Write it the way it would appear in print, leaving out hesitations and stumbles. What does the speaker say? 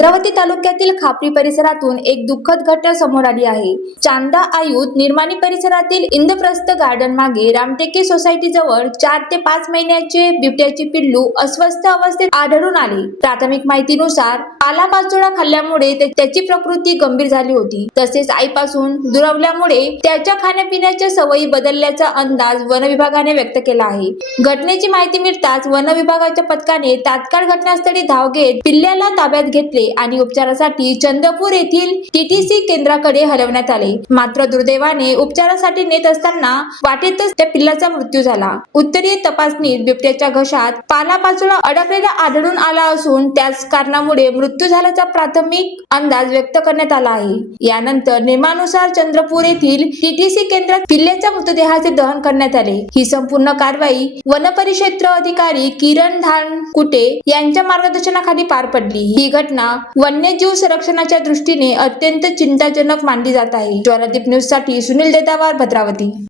भद्रावती तालुक्यातील खापरी परिसरातून एक दुःखद घटना समोर आली आहे। चांदा आयुध निर्माणी परिसरातील इंद्रप्रस्थ गार्डन मागे रामटेके सोसायटी जवळ 4 ते 5 महिन्याचे बिबट्याचे पिल्लू अस्वस्थ अवस्थेत आढळून आले। प्राथमिक माहितीनुसार पालापाचोळा खाल्ल्यामुळे त्याची प्रकृती गंभीर झाली होती, तसेच आईपासून दुरावल्यामुळे त्याच्या खाण्यापिण्याच्या सवयी बदलल्याचा अंदाज वन विभागाने व्यक्त केला आहे। घटनेची माहिती मिळताच वन विभागाच्या पथकाने तात्काळ घटनास्थळी धाव घेत पिल्ल्याला ताब्यात घेतले आणि उपचारासाठी चंद्रपूर येथील टीटीसी केंद्राकडे हलवण्यात आले। मात्र दुर्दैवाने उपचारासाठी नेत असताना वाटेतच त्या पिल्लाचा मृत्यू झाला। उत्तरीय तपासणीत बिबट्याच्या घशात पालापाचोळा अडकलेला आढळून आला असून त्याच कारणामुळे मृत्यू झाल्याचा प्राथमिक अंदाज व्यक्त करण्यात आला आहे। यानंतर नियमानुसार चंद्रपूर येथील टीटीसी केंद्रात पिल्ल्याच्या मृतदेहाचे दहन करण्यात आले। ही संपूर्ण कारवाई वनपरिक्षेत्र अधिकारी किरण धानकुटे यांच्या मार्गदर्शनाखाली पार पडली। ही घटना वन्यजीव संरक्षणाच्या दृष्टीने अत्यंत चिंताजनक मानली जात आहे। ज्वालादीप न्यूज साठी सुनील देदावार, भद्रावती।